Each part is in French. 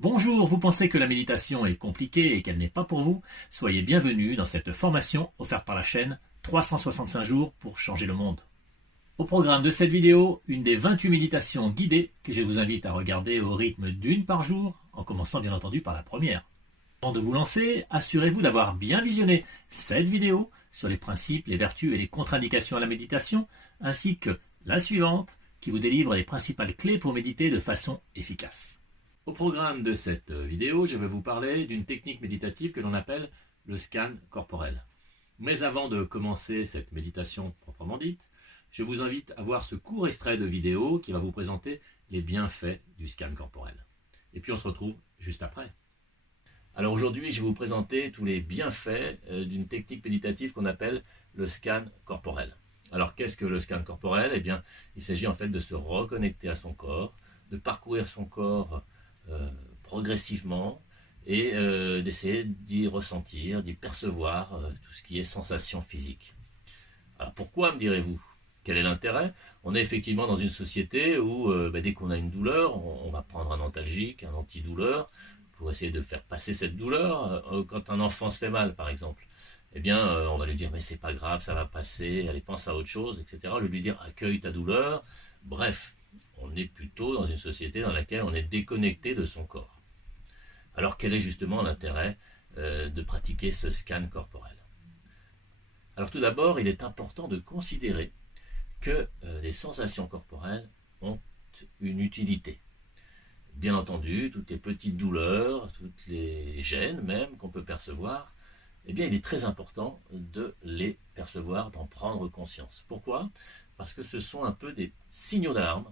Bonjour, vous pensez que la méditation est compliquée et qu'elle n'est pas pour vous? Soyez bienvenus dans cette formation offerte par la chaîne 365 jours pour changer le monde. Au programme de cette vidéo, une des 28 méditations guidées que je vous invite à regarder au rythme d'une par jour, en commençant bien entendu par la première. Avant de vous lancer, assurez-vous d'avoir bien visionné cette vidéo sur les principes, les vertus et les contre-indications à la méditation, ainsi que la suivante qui vous délivre les principales clés pour méditer de façon efficace. Au programme de cette vidéo, je vais vous parler d'une technique méditative que l'on appelle le scan corporel. Mais avant de commencer cette méditation proprement dite, je vous invite à voir ce court extrait de vidéo qui va vous présenter les bienfaits du scan corporel. Et puis on se retrouve juste après. Alors aujourd'hui, je vais vous présenter tous les bienfaits d'une technique méditative qu'on appelle le scan corporel. Alors qu'est-ce que le scan corporel? Eh bien, il s'agit en fait de se reconnecter à son corps, de parcourir son corps progressivement et d'essayer d'y ressentir, d'y percevoir tout ce qui est sensation physique. Alors pourquoi, me direz-vous? Quel est l'intérêt? On est effectivement dans une société où dès qu'on a une douleur, on va prendre un antalgique, un antidouleur, pour essayer de faire passer cette douleur. Quand un enfant se fait mal, par exemple, eh bien, on va lui dire « mais c'est pas grave, ça va passer, allez, pense à autre chose », etc. Au lieu de lui dire « accueille ta douleur ». Bref, on est plutôt dans une société dans laquelle on est déconnecté de son corps. Alors quel est justement l'intérêt de pratiquer ce scan corporel? Alors tout d'abord, il est important de considérer que les sensations corporelles ont une utilité. Bien entendu, toutes les petites douleurs, toutes les gênes même qu'on peut percevoir, eh bien il est très important de les percevoir, d'en prendre conscience. Pourquoi? Parce que ce sont un peu des signaux d'alarme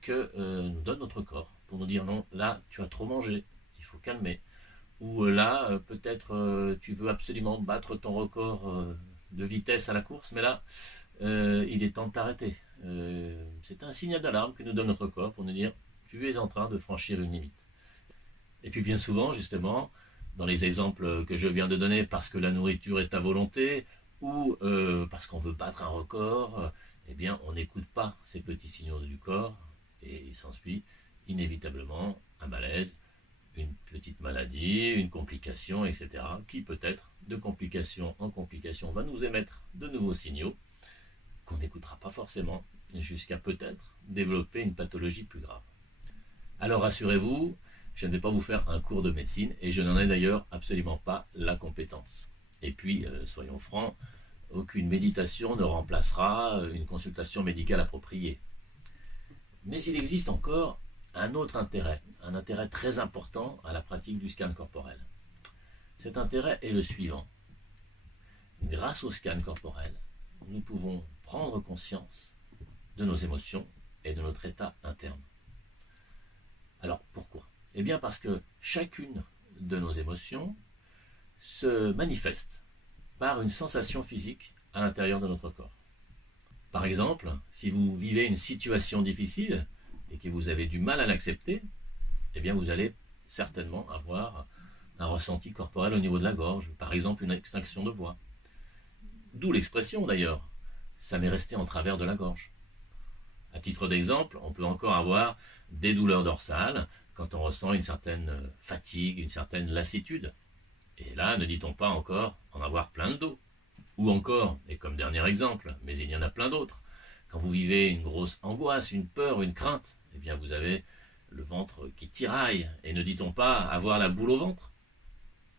que nous donne notre corps pour nous dire non, là tu as trop mangé, il faut calmer. Ou là, peut-être tu veux absolument battre ton record de vitesse à la course, mais là, il est temps de t'arrêter. C'est un signal d'alarme que nous donne notre corps pour nous dire tu es en train de franchir une limite. Et puis bien souvent, justement, dans les exemples que je viens de donner, parce que la nourriture est à volonté, ou parce qu'on veut battre un record, eh bien on n'écoute pas ces petits signaux du corps, et il s'ensuit inévitablement un malaise, une petite maladie, une complication, etc., qui peut-être, de complication en complication, va nous émettre de nouveaux signaux, qu'on n'écoutera pas forcément, jusqu'à peut-être développer une pathologie plus grave. Alors rassurez-vous, je ne vais pas vous faire un cours de médecine, et je n'en ai d'ailleurs absolument pas la compétence. Et puis, soyons francs, aucune méditation ne remplacera une consultation médicale appropriée. Mais il existe encore un autre intérêt, un intérêt très important à la pratique du scan corporel. Cet intérêt est le suivant. Grâce au scan corporel, nous pouvons prendre conscience de nos émotions et de notre état interne. Alors pourquoi? Eh bien parce que chacune de nos émotions se manifeste par une sensation physique à l'intérieur de notre corps. Par exemple, si vous vivez une situation difficile et que vous avez du mal à l'accepter, eh bien vous allez certainement avoir un ressenti corporel au niveau de la gorge, par exemple une extinction de voix. D'où l'expression d'ailleurs, ça m'est resté en travers de la gorge. À titre d'exemple, on peut encore avoir des douleurs dorsales quand on ressent une certaine fatigue, une certaine lassitude. Et là, ne dit-on pas encore en avoir plein le dos. Ou encore, et comme dernier exemple, mais il y en a plein d'autres, quand vous vivez une grosse angoisse, une peur, une crainte, eh bien vous avez le ventre qui tiraille, et ne dit-on pas avoir la boule au ventre?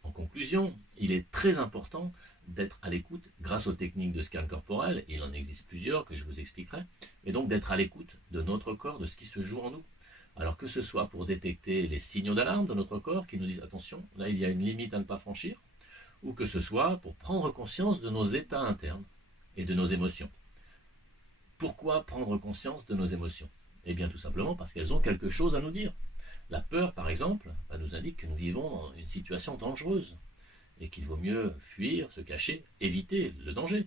En conclusion, il est très important d'être à l'écoute grâce aux techniques de scan corporel, il en existe plusieurs que je vous expliquerai, et donc d'être à l'écoute de notre corps, de ce qui se joue en nous. Alors que ce soit pour détecter les signaux d'alarme de notre corps qui nous disent attention, là il y a une limite à ne pas franchir, ou que ce soit pour prendre conscience de nos états internes et de nos émotions. Pourquoi prendre conscience de nos émotions? Eh bien tout simplement parce qu'elles ont quelque chose à nous dire. La peur par exemple nous indique que nous vivons dans une situation dangereuse et qu'il vaut mieux fuir, se cacher, éviter le danger.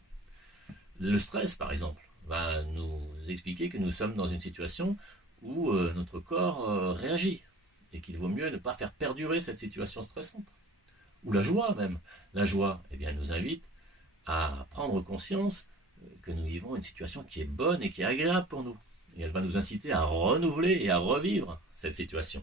Le stress par exemple va nous expliquer que nous sommes dans une situation où notre corps réagit et qu'il vaut mieux ne pas faire perdurer cette situation stressante. Ou la joie même. La joie, eh bien, elle nous invite à prendre conscience que nous vivons une situation qui est bonne et qui est agréable pour nous. Et elle va nous inciter à renouveler et à revivre cette situation.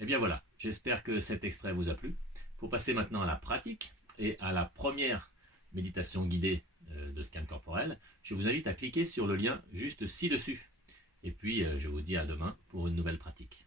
Et bien voilà, j'espère que cet extrait vous a plu. Pour passer maintenant à la pratique et à la première méditation guidée de scan corporel, je vous invite à cliquer sur le lien juste ci-dessus. Et puis je vous dis à demain pour une nouvelle pratique.